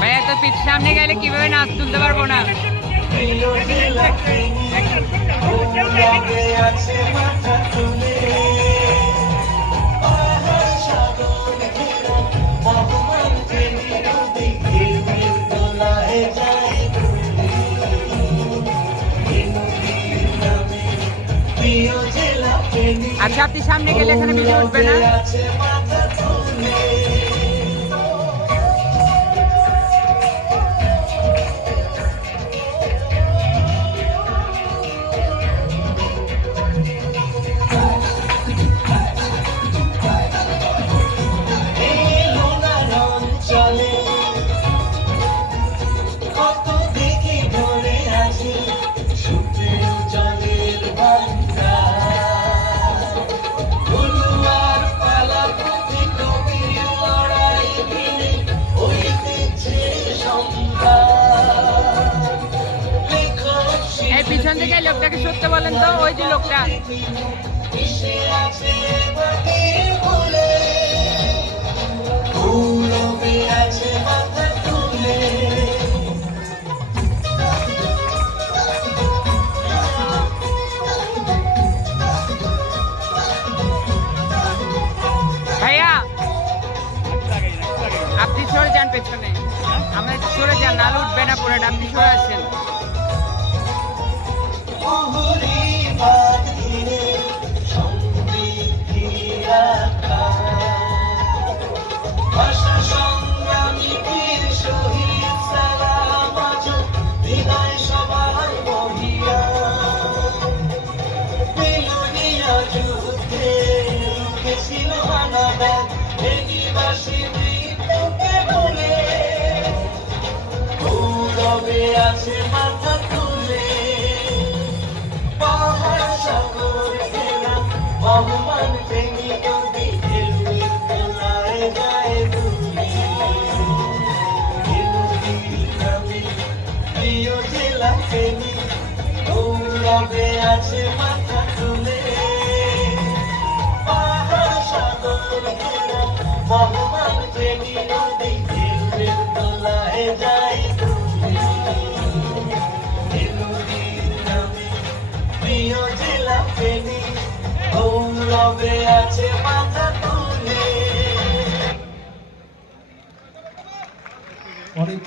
ভাই এত পিছ সামনে গেলে কিভাবে নাচ তুলতে পারবো না। আচ্ছা আপনি সামনে গেলে এখানে ভিডিও উঠবে না। পিছন থেকে লোকটাকে সত্যি বলেন তো, ওই যে লোকটা ভাইয়া আপনি সরে যান পেছনে, আমরা সরে যান, নালে উঠবে না পুরোটা, আপনি সরে আসেন। আছে মাথা তুলে পাহাড় সাগর ঘেরা অপমান ভেঙে নদী ঢেউয়ের তলায় যায় ডুবে। নদীর নামে প্রিয় জেলা ফেনী গৌরবে আছে মাথা তুলে পাহাড় সাগর ঘেরা অপমান ভেঙে নদী ঢেউয়ের তলায় যায় আছে মাথা তুলে। অনেক